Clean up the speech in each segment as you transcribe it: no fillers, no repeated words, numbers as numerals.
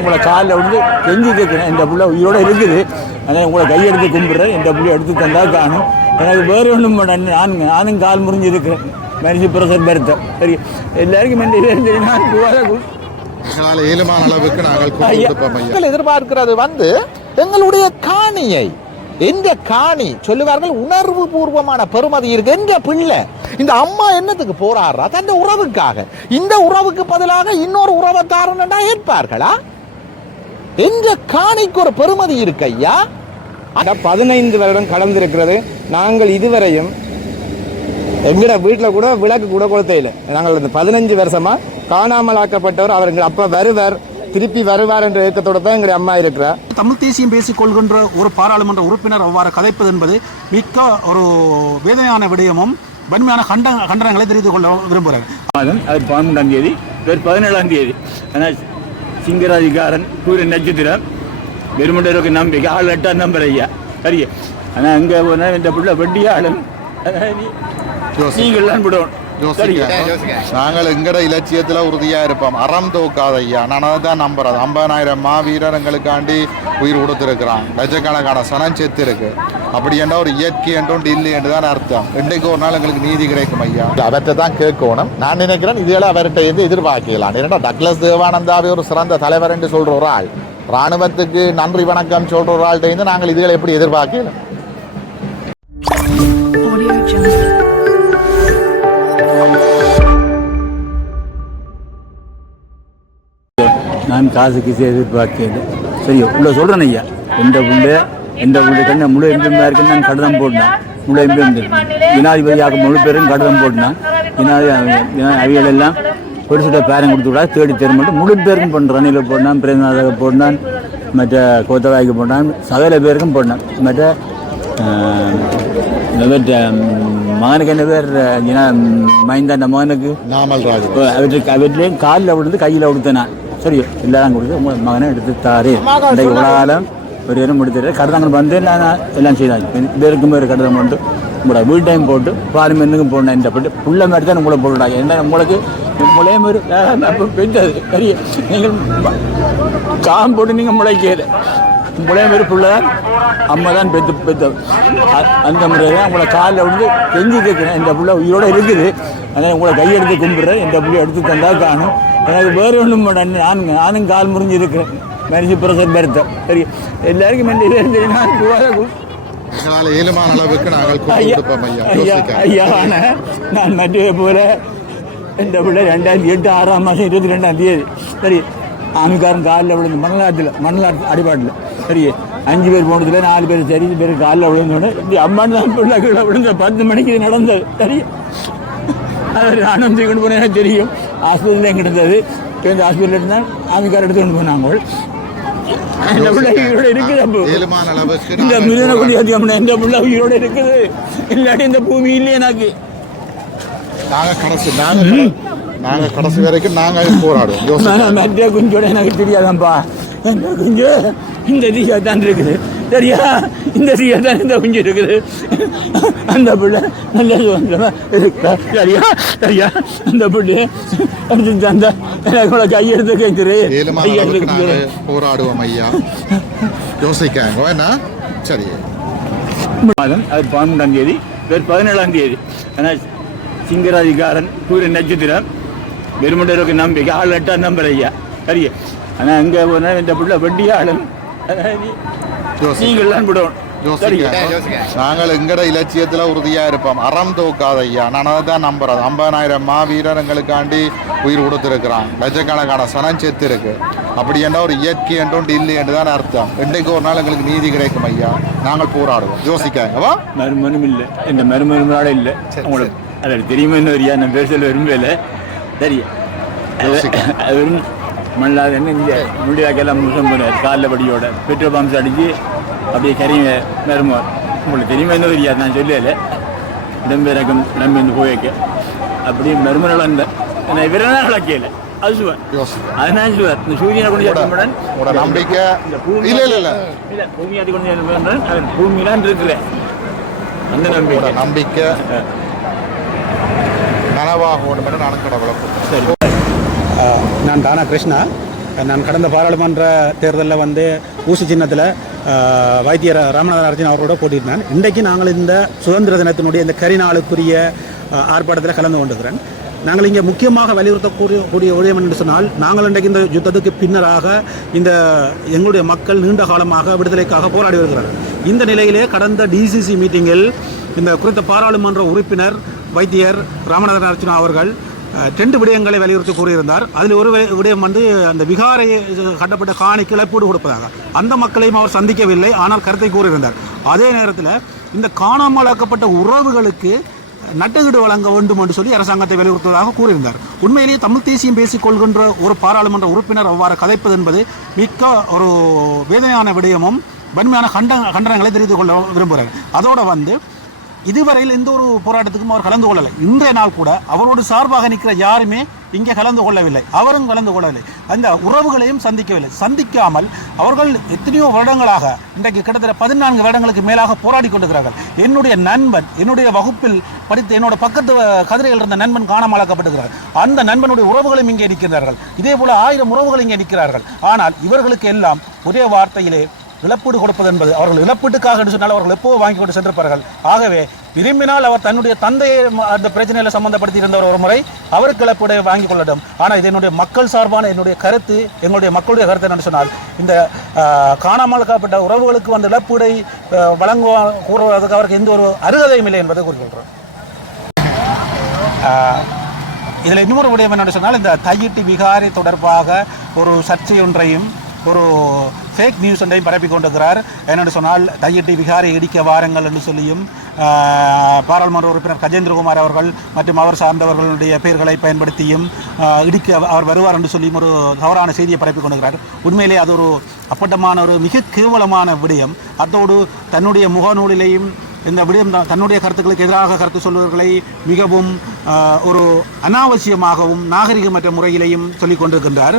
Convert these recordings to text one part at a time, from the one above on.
உங்களை காலில் வந்து கெஞ்சி கேட்குறேன். இந்த பிள்ளை உயிரோட இருக்குது, அதனால் உங்களை கையெடுத்து கும்பிட்றேன். இந்த பிள்ளை எடுத்து தந்தால் காணும். எனக்கு வேறு ஒன்றும் நானும் கால் முறிஞ்சு இருக்கிறேன். மனுஷ பிரசர் பெருத்த சரி எல்லாருக்கும் எதிர்பார்க்கிறது வந்து எங்களுடைய காணியை எந்த காணி சொல்லுவார்கள் உணர்வு பூர்வமான பெருமதி இருக்கு. என்ற பிள்ளை இந்த அம்மா என்னத்துக்கு போராடுறா? தன் உறவுக்காக. இந்த உறவுக்கு பதிலாக இன்னொரு உறவுக்காரன் ஏற்பார்களா? என்ற காணிக்கு ஒரு பெருமதி இருக்கு ஐயா. 15 வருடம் கடந்திருக்கிறது. நாங்கள் இதுவரையும் எங்கட வீட்டில் கூட விளக்கு கூட கொடுத்த இல்லை. நாங்கள் இந்த 15 வருஷமா காணாமல் ஆக்கப்பட்டவர் அவர் எங்கள் அப்பா வருவார், திருப்பி வருவார் என்ற இயக்கத்தோடு தான் எங்களுடைய அம்மா இருக்கிறார். தமிழ் தேசியம் பேசிக் கொள்கின்ற ஒரு பாராளுமன்ற உறுப்பினர் அவ்வாறு கதைப்பது என்பது மிக்க ஒரு வேதனையான விடயமும் வன்மையான கண்டனங்களை தெரிவித்துக் கொள்ள விரும்புகிறார். அது 12ஆம் தேதி 17ஆம் தேதி ஆனால் சிங்கராதிகாரன் சூரியன் நட்சத்திரம் வெறுமண்டருக்கு நம்பிக்கை ஆள் 8ஆம் நம்பர் ஐயா சரியா. ஆனால் அங்கே போனால் இந்த பிள்ளை வெட்டியாளும் நீங்கள்லாம் விடணும். நாங்கள் எங்கட இலட்சியத்தில் உறுதியா இருப்போம். அறம் தோக்காத ஐயா. நான் அதை தான் நம்புறது. 50,000 மாவீரர் எங்களுக்காண்டி உயிர் கொடுத்துருக்கிறான். லட்சக்கணக்கான சனம் செத்து இருக்கு. அப்படி என்ன ஒரு இயற்கை என்றும் இல்லை என்று தான் அர்த்தம். இன்றைக்கு ஒரு நாள் எங்களுக்கு நீதி கிடைக்கும் ஐயா. அவர்கிட்ட தான் கேட்கணும். நான் நினைக்கிறேன் இதுல அவர்கிட்ட இருந்து எதிர்பார்க்கலாம். ஏன்னா டக்ளஸ் தேவானந்தாவே ஒரு சிறந்த தலைவர் என்று சொல்ற ஒரு ஆள், ராணுவத்துக்கு நன்றி வணக்கம் சொல்ற ஒரு ஆள்கிட்ட இருந்து நாங்கள் இதுகளை எப்படி எதிர்பார்க்கலாம்? நான் காசுக்கு எதிர்பார்க்கல சரி உள்ள சொல்கிறேன் ஐயா. எந்த புள்ளை கண்ண முழு எம்பிஎம்மாக இருக்குன்னு நான் கடிதம் போட்டினேன். முழு எம்பிஎம் ஜனாதிபதியாக முழு பேரும் கடிதம் போட்டினேன். அவிகள் எல்லாம் ஒரு சில பேரம் கொடுத்து விடா தேடி தெரியும் முழு பேருக்கும் போட்டேன். ரணில போட்டான், பிரேமநாதக போட்டான், மற்ற கோத்தவாய்க்கு போட்டான், சகல பேருக்கும் போட்டான். மற்ற மகனுக்கு என்ன பேர் மைந்தாண்ட மகனுக்கு அவற்றிலையும் காலில் விழுந்து கையில் விடுத்தேன். சரி எல்லாரும் கொடுத்து உங்கள் மகனை எடுத்து தாரு. இன்றைக்கு உலகாலம் ஒரு இடம் முடித்துட்டு கடிதங்கள் வந்து நான் எல்லாம் செய்தாங்க. பேருக்கும் பேர் கடிதம் போட்டு உங்களோட வீட்டையும் போட்டு பார்லிமெண்ட்டுக்கும் போடணும். இந்த பட்டு புள்ள மாதிரி தான் உங்களை போட்டுட்டாங்க. ஏன்னா உங்களுக்கு முளையும் ஒரு பெற்றது சரி. நீங்கள் காம் போட்டு நீங்கள் முளைக்கல முளையும் ஒரு புள்ள தான் அம்மா தான் பெற்ற அந்த முறையை தான் உங்களை காலில் விழுந்து கெஞ்சி கேட்குறேன். இந்த புள்ள உயிரோட இருக்குது, அதனால் உங்களை கையெடுத்து கும்பிட்றேன். இந்த புள்ளை எடுத்து தந்தால் காணும். எனக்கு வேறு ஒன்றும் நானும் கால் முறிஞ்சு இருக்கிறேன். மனுஷ பிரசர் பெருத்த சரி எல்லாருக்கும் நான் மற்ற போல இந்த பிள்ளை 2008 6ஆம் மாதம் 22ஆம் தேதி சரி ஆமிக்காரன் காலில் விழுந்து மணலாட்டு அடிபாட்டில் சரி 5 பேர் போனதில் 4 பேர் சரி பேர் காலில் விழுந்தோன்னு இப்படி அம்மான்னு தான் பிள்ளை கீழே விழுந்த 10 மணிக்கு இது நடந்தது சரி. அது நானும் கொண்டு போனேன் எனக்கு தெரியும். ஹாஸ்பிட்டலில் கிடந்தது. இந்த ஹாஸ்பிட்டல் இருந்தால் ஆமிக்கார எடுத்து கொண்டு போனாங்க. இந்த பிள்ளை உயிரோட இருக்குது. அப்போ இந்த மிதன கொடி அதிகம் இந்த பிள்ளை உயிரோட இருக்குது. இல்லாட்டி இந்த பூமி இல்லையே எனக்கு. நாங்கள் கடைசி வரைக்கும் நாங்கள் போராடுவோம். மற்ற குஞ்சோட எனக்கு தெரியாதான்ப்பா. இந்த குஞ்சு இந்த தீயா தான் இருக்குது சரியா. இந்த தீயா தான் இந்த குஞ்சு இருக்குது. அந்த பிள்ளை நல்ல இருக்கா சரியா சரியா. அந்த பிள்ளை எடுத்து அந்த எனக்கு கையெடுத்து கேட்குது போராடுவோம் ஐயா. யோசிக்காங்க என்ன சரி. மாதம் அது 12ஆம் தேதி 17ஆம் தேதி ஆனால் சிங்கராதிகாரன் சூரியன் நட்சத்திரம் வெறுமண்டருக்கு நம்பிக்கை ஆள் 8ஆம் நம்பர் ஐயா சரியா. ஆனால் அங்கே போனால் இந்த பிள்ளை வெட்டியாளும் நீங்கள்லாம் விடணும். நாங்கள் எங்கட இலட்சியத்தில் உறுதியா இருப்போம். அறம் தோக்காத ஐயா. நான் அதை தான் நம்புறது. 50,000 மாவீரர் எங்களுக்காண்டி உயிர் கொடுத்துருக்கிறான். லட்சக்கணக்கான சனம் செத்து இருக்கு. அப்படி என்ன ஒரு இயற்கை என்றும் இல்லை என்று தான் அர்த்தம். இன்றைக்கு ஒரு நாள் எங்களுக்கு நீதி கிடைக்கும் ஐயா. நாங்கள் போராடுவோம். யோசிக்காங்கவா மறுமனும் இல்லை. இந்த மறுமனுமாட இல்லை. உங்களுக்கு அதில் தெரியுமா என்ன வரியா நான் பேசல விரும்பல சரியா. அது மண்ணாது என்ன இந்த முடியாக்கெல்லாம் முசம் போனார் காலில் படியோட பெட்ரோல் பம்ப்ஸ் அடித்து அப்படியே கறிங்க மருமார். உங்களுக்கு தெரியுமா என்ன தெரியாது நான் சொல்லல. இடம்பெயரக்கம் நம்பி போய்க்க அப்படி மருமனால் இருந்தேன். நான் இவரெல்லாம் விளக்கல அது சுவர். அதனால சுவர் இந்த சூரியனை கொண்டு நம்பிக்கை இந்த பூமி இல்லை பூமியாதி கொண்டு பூமியிலான் இருக்கிறேன். அந்த நம்பிக்கை நனவாக நான் கடவுளை. நான் தானா கிருஷ்ணா. நான் கடந்த பாராளுமன்ற தேர்தலில் வந்து ஊசி சின்னத்தில் வைத்தியர் ராமநாதன் அர்ஜுன் அவரோட போட்டியிருந்தேன். இன்றைக்கு நாங்கள் இந்த சுதந்திர தினத்தினுடைய இந்த கரிநாளுக்குரிய ஆர்ப்பாட்டத்தில் கலந்து கொண்டிருக்கிறேன். நாங்கள் இங்கே முக்கியமாக வலியுறுத்தக்கூடிய விடயம் என்று சொன்னால், நாங்கள் இன்றைக்கு இந்த யுத்தத்துக்கு பின்னராக இந்த எங்களுடைய மக்கள் நீண்ட காலமாக விடுதலைக்காக போராடி வருகிறார்கள். இந்த நிலையிலே கடந்த டிசிசி மீட்டிங்கில் இந்த குறித்த பாராளுமன்ற உறுப்பினர் வைத்தியர் ராமநாதன் அர்ஜுனா அவர்கள் 2 விடயங்களை வலியுறுத்தி கூறியிருந்தார். அதில் ஒரு விடயம் வந்து அந்த விகாரை கட்டப்பட்ட காணிக்கு இழப்பீடு கொடுப்பதாக. அந்த மக்களையும் அவர் சந்திக்கவில்லை, ஆனால் கருத்தை கூறியிருந்தார். அதே நேரத்தில் இந்த காணாமலாக்கப்பட்ட உறவுகளுக்கு நட்டகீடு வழங்க வேண்டும் என்று சொல்லி அரசாங்கத்தை வலியுறுத்துவதாக கூறியிருந்தார். உண்மையிலேயே தமிழ் தேசியம் பேசிக் கொள்கின்ற ஒரு பாராளுமன்ற உறுப்பினர் அவ்வாறு கதைப்பது என்பது மிக்க ஒரு வேதனையான விடயமும் வன்மையான கண்டனங்களை தெரிந்து கொள்ள விரும்புகிறார். அதோடு வந்து இதுவரையில் எந்த ஒரு போராட்டத்துக்கும் அவர் கலந்து கொள்ளலை. இன்றைய நாள் கூட அவரோடு சார்பாக நிற்கிற யாருமே இங்கே கலந்து கொள்ளவில்லை, அவரும் கலந்து கொள்ளவில்லை. அந்த உறவுகளையும் சந்திக்கவில்லை. சந்திக்காமல் அவர்கள் எத்தனையோ வருடங்களாக, இன்றைக்கு கிட்டத்தட்ட 14 வருடங்களுக்கு மேலாக போராடி கொண்டிருக்கிறார்கள். என்னுடைய நண்பன், என்னுடைய வகுப்பில் படித்த என்னோட பக்கத்து கதிரையில் இருந்த நண்பன் காணாமலாக்கப்பட்டிருக்கிறார். அந்த நண்பனுடைய உறவுகளும் இங்கே நிற்கிறார்கள். இதே போல 1000 உறவுகள் இங்கே நிற்கிறார்கள். ஆனால் இவர்களுக்கு எல்லாம் ஒரே வார்த்தையிலே இழப்பீடு கொடுப்பது என்பது, அவர்கள் இழப்பீட்டுக்காக என்று சொன்னால் அவர்கள் எப்போ வாங்கி கொண்டு சென்றிருப்பார்கள். ஆகவே விரும்பினால் அவர் தன்னுடைய தந்தையை அந்த பிரச்சனையில் சம்பந்தப்படுத்தி இருந்தவர் ஒரு முறை அவருக்கு இழப்பீடை வாங்கி கொள்ளட்டும். ஆனால் இது என்னுடைய மக்கள் சார்பான என்னுடைய கருத்து, எங்களுடைய மக்களுடைய கருத்து என்று சொன்னால், இந்த காணாமலாக்கப்பட்ட உறவுகளுக்கு வந்து இழப்பீடை கூறுவதற்கு அவருக்கு எந்த ஒரு அருகதையும் இல்லை என்பதை கூறிக்கொள்கிறோம். இதில் இன்னொரு விடயம் என்னென்னு சொன்னால், இந்த தையிட்டி விகாரை தொடர்பாக ஒரு சர்ச்சை ஒன்றையும் ஒரு ஃபேக் நியூஸ் ஒன்றையும் பரப்பி கொண்டிருக்கிறார். என்னென்னு சொன்னால், தையிட்டி விகாரை இடிக்க வாருங்கள் என்று சொல்லியும் பாராளுமன்ற உறுப்பினர் கஜேந்திரகுமார் அவர்கள் மற்றும் அவர் சார்ந்தவர்களுடைய பெயர்களை பயன்படுத்தியும் இடிக்க அவர் வருவார் என்று சொல்லியும் ஒரு தவறான செய்தியை பரப்பி கொண்டிருக்கிறார். உண்மையிலே அது ஒரு அப்பட்டமான ஒரு மிக கேவலமான விடயம். அதோடு தன்னுடைய முகநூலிலேயும் இந்த விடயம் தன்னுடைய கருத்துக்களுக்கு எதிராக கருத்து சொல்வர்களை மிகவும் ஒரு அனாவசியமாகவும் நாகரிகமற்ற முறையிலேயும் சொல்லிக் கொண்டிருக்கின்றார்.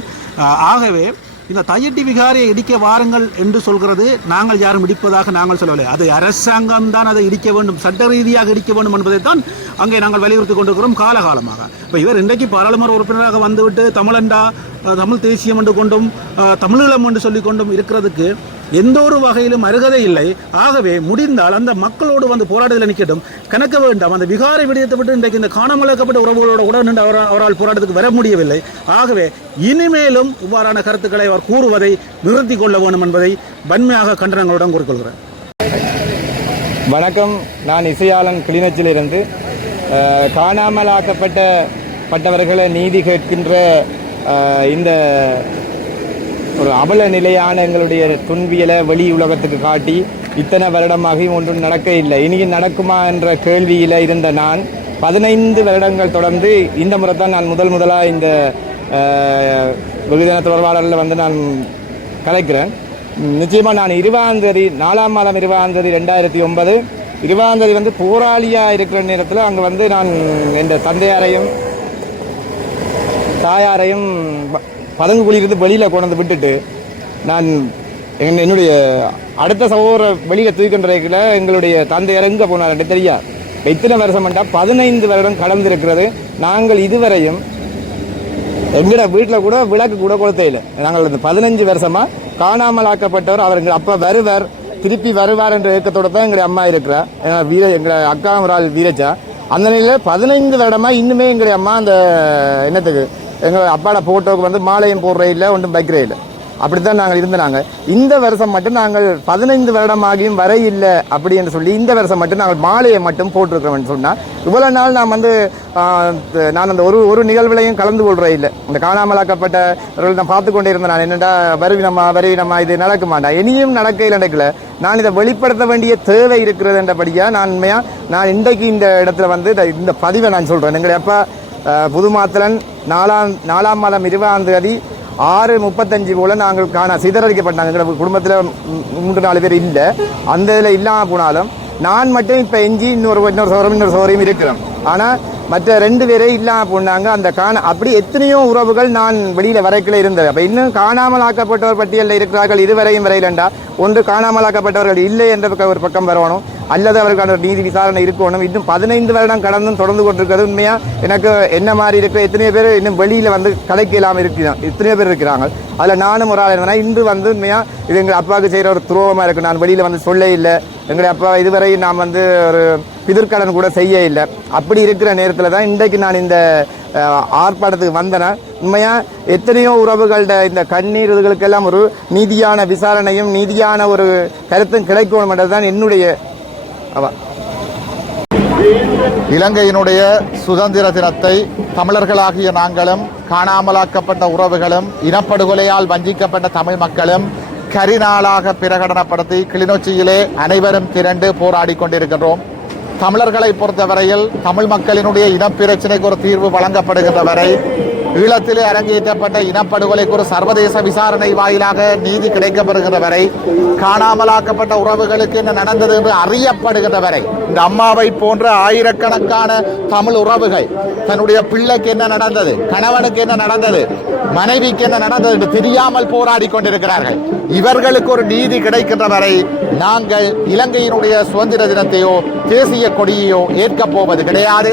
ஆகவே இந்த தையிட்டி விகாரை இடிக்க வாருங்கள் என்று சொல்கிறது நாங்கள் யாரும் இடிப்பதாக நாங்கள் சொல்லவில்லை. அது அரசாங்கம் தான் அதை இடிக்க வேண்டும், சட்ட ரீதியாக இடிக்க வேண்டும் என்பதைத்தான் அங்கே நாங்கள் வலியுறுத்தி கொண்டிருக்கிறோம் காலகாலமாக. இப்போ இவர் இன்றைக்கு பாராளுமன்ற உறுப்பினராக வந்துவிட்டு தமிழண்டா, தமிழ் தேசியம் என்று கொண்டும் தமிழீழம் என்று சொல்லிக் கொண்டும் இருக்கிறதுக்கு எந்த ஒரு வகையிலும் அருகதை இல்லை. ஆகவே முடிந்தால் அந்த மக்களோடு வந்து போராட்டத்தில் நிற்கட்டும், கணக்க வேண்டாம். அந்த விகாரை விடயத்தை விட்டு இன்றைக்கு இந்த காணாமலாக்கப்பட்ட உறவுகளோட கூட நின்று அவரால் போராட்டத்துக்கு வர முடியவில்லை. ஆகவே இனிமேலும் இவ்வாறான கருத்துக்களை அவர் கூறுவதை நிறுத்தி கொள்ள வேண்டும் என்பதை வன்மையாக கண்டனங்களுடன் கூறிக்கொள்கிறேன். வணக்கம், நான் இசையாளன் கிளிநொச்சியிலிருந்து. காணாமலாக்கப்பட்டவர்களை நீதி கேட்கின்ற இந்த ஒரு அவல நிலையான எங்களுடைய துன்பியலை வெளி உலகத்துக்கு காட்டி இத்தனை வருடமாகியும் ஒன்றும் நடக்க இல்லை, இனியும் நடக்குமா என்ற கேள்வியில் இருந்த நான் 15 வருடங்கள் தொடர்ந்து இந்த முறை தான் நான் முதலாக இந்த வெகுஜன தொடர்பாளரில் வந்து நான் கலைக்கிறேன். நிச்சயமாக நான் 20ஆம் தேதி 4ஆம் மாதம் 20ஆம் தேதி 2009 20ஆம் தேதி வந்து போராளியாக இருக்கிற நேரத்தில் அங்கே வந்து நான் என் தந்தையாரையும் தாயாரையும் பதங்கு குழியிருந்து வெளியில் கொண்டு விட்டுட்டு நான் என்னுடைய அடுத்த சகோதர வெளியில் தூக்கின்ற எங்களுடைய தந்தையார் எங்கே போனார் தெரியாது. இத்தனை வருஷம் பண்ணால் 15 வருடம் கடந்திருக்கிறது. நாங்கள் இதுவரையும் எங்களோட வீட்டில் கூட விளக்கு கூட கொளுத்தையில். நாங்கள் இந்த 15 வருஷமாக காணாமலாக்கப்பட்டவர் அவர் எங்கள் அப்பா வருவார், திருப்பி வருவார் என்ற ஏக்கத்தோடு தான் எங்களுடைய அம்மா இருக்கிறார். எங்களை அக்கா ஒரு ஆள் வீரச்சா. அந்த நிலையில் 15 வருடமாக இன்னுமே எங்களுடைய அம்மா அந்த என்னத்துக்கு எங்கள் அப்பாவோட ஃபோட்டோவுக்கு வந்து மாலையும் போடுறே இல்லை, ஒன்றும் வைக்கிறே இல்லை. அப்படித்தான் நாங்கள் இருந்தாங்க. இந்த வருஷம் மட்டும் நாங்கள் 15 வருடமாகியும் வரை இல்லை அப்படி என்று சொல்லி இந்த வருஷம் மட்டும் நாங்கள் மாலையை மட்டும் போட்டிருக்கிறோம்னு சொன்னால், இவ்வளோ நாள் நான் வந்து நான் அந்த ஒரு நிகழ்வுலையும் கலந்து கொள்றே இல்லை. இந்த காணாமலாக்கப்பட்டவர்கள் நான் பார்த்து கொண்டே இருந்தேன். நான் என்னடா வருவினமா இது நடக்குமாண்டா, இனியும் நடக்கல. நான் இதை வெளிப்படுத்த வேண்டிய தேவை இருக்கிறது என்றபடியாக நான் இன்றைக்கு இந்த இடத்துல வந்து இந்த பதிவை நான் சொல்கிறேன். எங்களுடைய அப்பா புதுமாத்தலன் 4ஆம் மாதம் 20ஆம் தேதி 6:35 போல் நாங்கள் சிதறடிக்கப்பட்டாங்க. எங்கள் குடும்பத்தில் 3-4 பேர் இல்லை. அந்த இதில் இல்லாமல் போனாலும் நான் மட்டும் இப்போ எஞ்சி இன்னொரு சோரையும் இருக்கிறேன். ஆனால் மற்ற 2 பேரே இல்லாமல் போனாங்க. அந்த அப்படி எத்தனையோ உறவுகள் நான் வெளியில் வரைக்கல இருந்தது. அப்போ இன்னும் காணாமல் ஆக்கப்பட்டவர் பட்டியலில் இருக்கிறார்கள். இதுவரையும் வரையிலண்டா ஒன்று காணாமல் ஆக்கப்பட்டவர்கள் இல்லை என்ற ஒரு பக்கம் வரணும், அல்லது அவருக்கான நீதி விசாரணை இருக்கணும். இன்னும் 15 வருடம் கடந்தும் தொடர்ந்து கொண்டிருக்கிறது. உண்மையாக எனக்கு என்ன மாதிரி இருக்கிற எத்தனையோ பேர் இன்னும் வெளியில் வந்து கலைக்க இல்லாமல் இருக்கிறாங்க, எத்தனையோ பேர் இருக்கிறாங்க. அதில் நானும் ஒரு ஆள் இருந்தேன்னா இன்று வந்து உண்மையாக இது எங்கள் அப்பாவுக்கு செய்கிற ஒரு துரோகமாக இருக்குது. நான் வெளியில் வந்து சொல்ல இல்லை, எங்களுடைய அப்பா இதுவரை நான் வந்து ஒரு பிதிர்கடன் கூட செய்ய இல்லை. அப்படி இருக்கிற நேரத்தில் தான் இன்றைக்கு நான் இந்த ஆர்ப்பாட்டத்துக்கு வந்தேன்னா உண்மையாக எத்தனையோ உறவுகளோட இந்த கண்ணீர் இதுகளுக்கெல்லாம் ஒரு நீதியான விசாரணையும் நீதியான ஒரு கருத்தும் கிடைக்கணும் என்றதுதான் என்னுடைய இலங்கையினுடைய சுதந்திர தினத்தை தமிழர்களாகிய நாங்களும் காணாமலாக்கப்பட்ட உறவுகளும் இனப்படுகொலையால் வஞ்சிக்கப்பட்ட தமிழ் மக்களும் கரிநாளாக பிரகடனப்படுத்தி கிளிநொச்சியிலே அனைவரும் திரண்டு போராடி கொண்டிருக்கின்றோம். தமிழர்களை பொறுத்தவரையில் தமிழ் மக்களினுடைய இனப்பிரச்சனைக்கு ஒரு தீர்வு வழங்கப்படுகின்ற வரை ஈழத்திலே அரங்கேற்றப்பட்ட இனப்படுகொலைக்கு ஒரு சர்வதேச விசாரணை வாயிலாக நீதி கிடைக்கப்படுகின்ற வரை காணாமலாக்கப்பட்ட உறவுகளுக்கு என்ன நடந்தது என்று அறியப்படுகின்ற வரை இந்த அம்மாவை போன்ற ஆயிரக்கணக்கான தமிழ் உறவுகள் தன்னுடைய பிள்ளைக்கு என்ன நடந்தது, கணவனுக்கு என்ன நடந்தது, மனைவிக்கு என்ன நடந்தது என்று தெரியாமல் போராடி கொண்டிருக்கிறார்கள். இவர்களுக்கு ஒரு நீதி கிடைக்கின்ற வரை நாங்கள் இலங்கையினுடைய சுதந்திர தினத்தையோ தேசிய கொடியையோ ஏற்கப் போவது கிடையாது.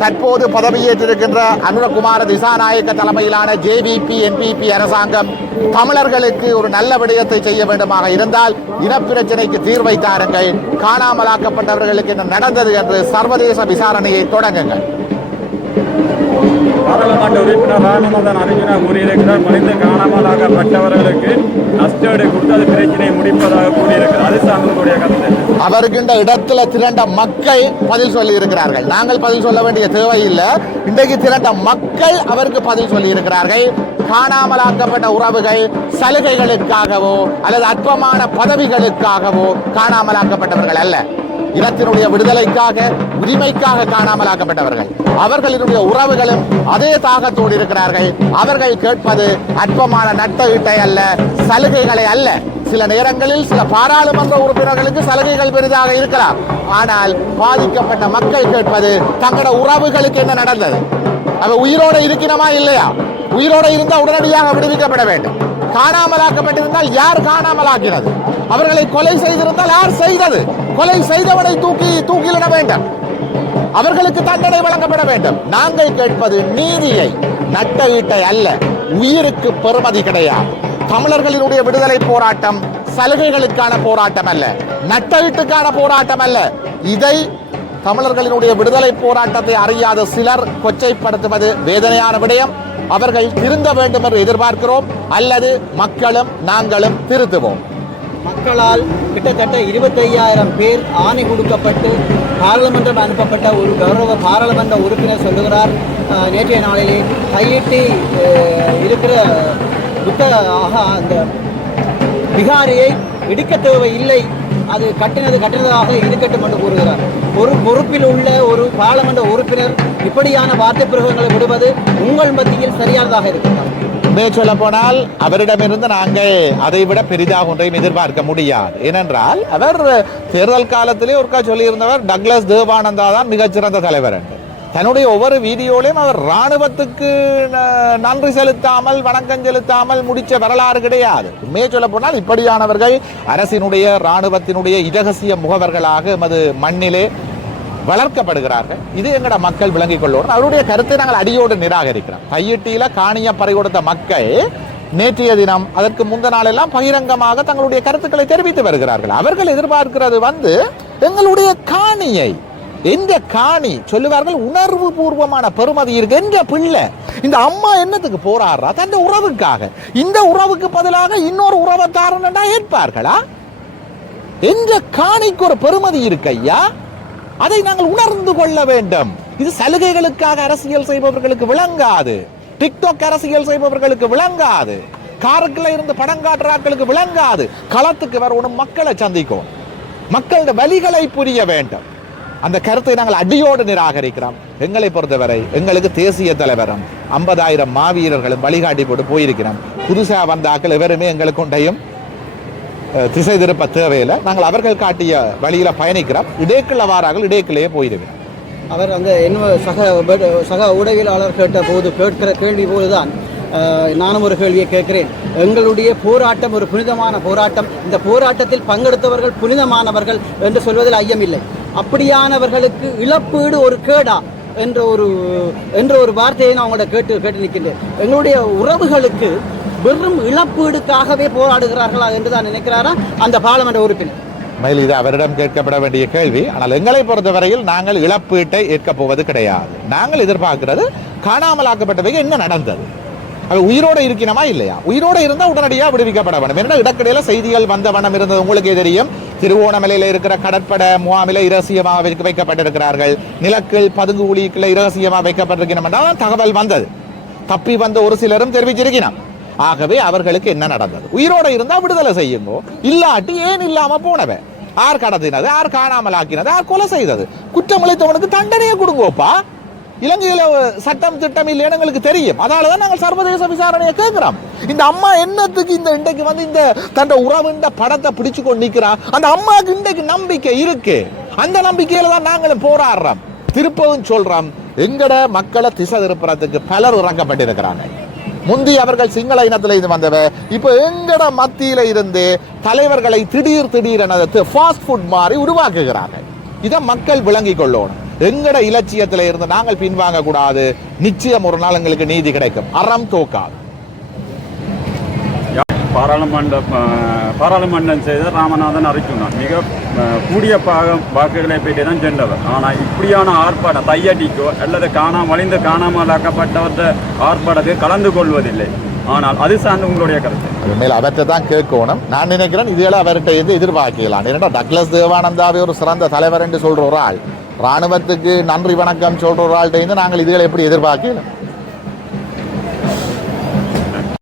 தற்போது பதவியேற்றிருக்கின்ற அனுரகுமார திசாநாயக்க தலைமையிலான ஜேவிபி என்பிபி அரசாங்கம் தமிழர்களுக்கு ஒரு நல்ல விடயத்தை செய்ய வேண்டுமாக இருந்தால் இனப்பிரச்சனைக்கு தீர்வை தாருங்கள், காணாமலாக்கப்பட்டவர்களுக்கு என்ன நடந்தது என்று சர்வதேச விசாரணையை தொடங்குங்கள். பாராளுமன்ற உறுப்பினர் ராமநாதன் அர்ஜுனா கூறியிருக்கிறார், மனித காணாமலாக்கப்பட்டவர்களுக்கு நஷ்டஈடு கொடுத்து அது பிரச்சனையை முடிப்பதாக கூறியிருக்கிறார். அது சார்ந்தவர்களுடைய கருத்து. அவருக்கின்ற இடத்துல திரண்ட மக்கள் பதில் சொல்லி இருக்கிறார்கள். நாங்கள் பதில் சொல்ல வேண்டிய தேவையில்லை. இன்றைக்கு திரண்ட மக்கள் அவருக்கு பதில் சொல்லி இருக்கிறார்கள். காணாமலாக்கப்பட்ட உறவுகள் சலுகைகளுக்காகவோ அல்லது அற்பமான பதவிகளுக்காகவோ காணாமலாக்கப்பட்டவர்கள் அல்ல. இனத்தினுடைய விடுதலைக்காக உரிமைக்காக காணாமலாக்கப்பட்டவர்கள். அவர்களினுடைய உறவுகளும் அதே தாகத்தோடு இருக்கிறார்கள். அவர்கள் கேட்பது அற்பமான நட்டஈட்டை அல்ல, சலுகைகளை அல்ல. சில நேரங்களில் சில பாராளுமன்ற உறுப்பினர்களுக்கு சலுகைகள் பெரிதாக இருக்கலாம். ஆனால் பாதிக்கப்பட்ட மக்கள் கேட்பது தங்களோட உறவுகளுக்கு என்ன நடந்தது, அவ உயிரோட இருக்கிறமா இல்லையா, உயிரோட இருந்தால் உடனடியாக விடுவிக்கப்பட வேண்டும். காணாமலாக்கப்பட்டிருந்தால் யார் காணாமலாக்கிறது, அவர்களை கொலை செய்திருந்தால் யார் செய்தது, கொலை செய்தவனை தூக்கிலிட வேண்டும், அவர்களுக்கு தண்டனை வழங்கப்பட வேண்டும். நாங்கள் கேட்பது நீதியை, நட்டஈட்டை அல்ல. உயிருக்கு பெறுமதி கிடையாது. தமிழர்களினுடைய விடுதலை போராட்டம் சலுகைகளுக்கான போராட்டம் அல்ல, நட்டஈட்டுக்கான போராட்டம் அல்ல. இதை தமிழர்களினுடைய விடுதலை போராட்டத்தை அறியாத சிலர் கொச்சைப்படுத்துவது வேதனையான விடயம். அவர்கள் திருந்த வேண்டும் என்று எதிர்பார்க்கிறோம், அல்லது மக்களும் நாங்களும் திருத்துவோம். மக்களால் கிட்டத்தட்ட 25,000 பேர் ஆணை கொடுக்கப்பட்டு பாராளுமன்றம் அனுப்பப்பட்ட ஒரு கௌரவ பாராளுமன்ற உறுப்பினர் சொல்லுகிறார், நேற்றைய நாளிலே கையிட்டு இருக்கிற அந்த விகாரியை இடிக்க தேவையில்லை, அது கட்டினதாக இருக்கட்டும் என்று கூறுகிறார். ஒரு பொறுப்பில் உள்ள ஒரு பாராளுமன்ற உறுப்பினர் இப்படியான வார்த்தை பிரயோகங்களை விடுவது உங்கள் மத்தியில் சரியானதாக இருக்கிறார். சொல்ல போனால் அவரிடமிருந்து நாங்கள் அதை விட பெரிதாக ஒன்றையும் எதிர்பார்க்க முடியாது. ஏனென்றால் அவர் தேர்தல் காலத்திலே ஒருக்கா சொல்லியிருந்தவர் டக்ளஸ் தேவானந்தா தான் மிகச்சிறந்த தலைவர் என்று. தன்னுடைய ஒவ்வொரு வீடியோலையும் அவர் இராணுவத்துக்கு நன்றி செலுத்தாமல் வணக்கம் செலுத்தாமல் முடிச்ச வரலாறு கிடையாது. உண்மையை சொல்ல போனால் இப்படியானவர்கள் அரசினுடைய இராணுவத்தினுடைய இரகசிய முகவர்களாக எமது மண்ணிலே வளர்க்கப்படுகிறார்கள். இது எங்கட மக்கள் விளங்கிக் கொள்ளணும். அவருடைய கருத்தை நாங்கள் அடியோடு நிராகரிக்கிறோம். கையெட்டியில காணிய பறி கொடுத்த மக்கள் நேற்றைய தினம் அதற்கு முந்த நாள் எல்லாம் பகிரங்கமாக தங்களுடைய கருத்துக்களை தெரிவித்து வருகிறார்கள். அவர்கள் எதிர்பார்க்கிறது எங்களுடைய காணியை, எந்த காணி சொல்லுவார்கள், உணர்வு பூர்வமான பெருமதி இருக்கு. என்ற பிள்ளை இந்த அம்மா என்னத்துக்கு போராடுறா, தன் உறவுக்காக. இந்த உறவுக்கு பதிலாக இன்னொரு உறவை தாரணும்னா ஏற்பார்களா? என்ற காணிக்கு ஒரு பெருமதி இருக்கு ஐயா, அதை நாங்கள் உணர்ந்து கொள்ள வேண்டும். இது சலுகைகளுக்காக அரசியல் செய்பவர்களுக்கு விளங்காது, டிக்டாக் அரசியல் செய்பவர்களுக்கு விளங்காது, காருக்குள்ள இருந்து படம் காட்டுறாக்களுக்கு விளங்காது. களத்துக்கு வரணும், மக்களை சந்திக்கும், மக்களுடைய வலிகளை புரிய வேண்டும். அந்த கருத்தை நாங்கள் அடியோடு நிராகரிக்கிறோம். எங்களை பொறுத்தவரை எங்களுக்கு தேசிய தலைவரும் 50,000 மாவீரர்களும் வழிகாட்டி போட்டு போயிருக்கிறோம். புதுசா வந்தாக்கள் எவருமே எங்களுக்கு கொண்டையும் திசை திருப்ப தேவையில்லை. நாங்கள் அவர்கள் காட்டிய வழியில பயணிக்கிறோம். இடைக்குள்ள வாரார்கள், இடைக்குள்ளேயே போயிருக்கிறோம். அவர் அந்த சக ஊடகவியலாளர் கேட்ட போது கேட்கிற கேள்வி போதுதான் நானும் ஒரு கேள்வியை கேட்கிறேன். எங்களுடைய போராட்டம் ஒரு புனிதமான போராட்டம். இந்த போராட்டத்தில் பங்கெடுத்தவர்கள் புனிதமானவர்கள் என்று சொல்வதில் ஐயமில்லை. அப்படியானவர்களுக்கு இழப்பீடு ஒரு கேடா என்ற ஒரு வார்த்தையை நான் உங்களோட கேட்டு நிற்கின்றேன். எங்களுடைய உறவுகளுக்கு வெறும் இழப்பீடுக்காகவே போராடுகிறார்களா என்று தான் நினைக்கிறாரா அந்த பாராளுமன்ற உறுப்பினர்? மேல் இது அவரிடம் கேட்கப்பட வேண்டிய கேள்வி. ஆனால் எங்களை பொறுத்தவரையில் நாங்கள் இழப்பீட்டை ஏற்கப் போவது கிடையாது. நாங்கள் எதிர்பார்க்கிறது காணாமலாக்கப்பட்டவைக்கு என்ன நடந்தது, அது உயிரோட இருக்கணுமா இல்லையா? உயிரோட இருந்தால் உடனடியாக விடுவிக்கப்பட வேண்டும். ஏன்னா இடக்கடையில் செய்திகள் வந்த வண்ணம் இருந்தது உங்களுக்கே தெரியும். திருவோணமலையில் இருக்கிற கடற்படை முகாமில் இரகசியமாக வைக்கப்பட்டிருக்கிறார்கள். நிலக்கள் பதுங்கு ஊழியர்களை இரகசியமாக வைக்கப்பட்டிருக்கணும் என்றால் தகவல் வந்தது. தப்பி வந்த ஒரு சிலரும் தெரிவிச்சிருக்கணும். ஆகவே அவர்களுக்கு என்ன நடந்தது, உயிரோட இருந்தா விடுதலை செய்யுங்கோ, இல்லாட்டி ஏன் இல்லாம போனவன், யார் கடத்தினது, யார் காணாமல் ஆக்கினது, யார் கொலை செய்தது, குற்றம் இழைத்தவனுக்கு தண்டனையை கொடுங்கோப்பா. இலங்கையில சட்டம் திட்டம் இல்லைன்னு எங்களுக்கு தெரியும். அதனாலதான் நாங்கள் சர்வதேச விசாரணையை கேட்கிறோம். இந்த அம்மா என்னத்துக்கு இந்த இன்றைக்கு வந்து இந்த தன் உறவுண்ட படத்தை பிடிச்சு கொண்டு நிற்கிறா? அந்த அம்மாவுக்கு இன்றைக்கு நம்பிக்கை இருக்கு. அந்த நம்பிக்கையில தான் நாங்களும் போராடுறோம். திருப்பவும் சொல்றோம், எங்கட மக்களை திசை திருப்புறதுக்கு பலர் இறக்கப்பட்டிருக்கிறாங்க. முந்தி அவர்கள் சிங்கள இனத்தில் இருந்து வந்தவ, இப்போ எங்கட மத்தியில இருந்து தலைவர்களை திடீரென ஃபாஸ்ட் ஃபுட் மாதிரி உருவாக்குகிறார்கள். இதை மக்கள் விளங்கி கொள்ளணும். எங்கட இலட்சியத்தில் இருந்து நாங்கள் பின்வாங்க கூடாது. நிச்சயம் ஒரு நாள் எங்களுக்கு நீதி கிடைக்கும். அறம் தோக்காது. பாராளுமன்றம் செய்த ராமநாதன் அர்ஜுனன் மிக கூடிய வாக்குகளை பெற்று தான் சென்றவர். ஆனால் இப்படியான ஆர்ப்பாட்டம் தையடிக்கோ அல்லது காணாமலாக்கப்பட்டவற்ற ஆர்ப்பாட்டத்தை கலந்து கொள்வதில்லை. ஆனால் அது சார்ந்து உங்களுடைய கருத்து? அது மேல் அவற்றை தான் கேட்கணும். நான் நினைக்கிறேன் இதுல அவர்கிட்ட இருந்து எதிர்பார்க்கலாம். ஏன்னா டக்ளஸ் தேவானந்தாவே ஒரு சிறந்த தலைவர் என்று சொல்ற ஒரு ஆள், ராணுவத்துக்கு நன்றி வணக்கம் சொல்ற ஒரு ஆள்கிட்ட இருந்து நாங்கள் இதுகளை எப்படி எதிர்பார்க்கலாம்?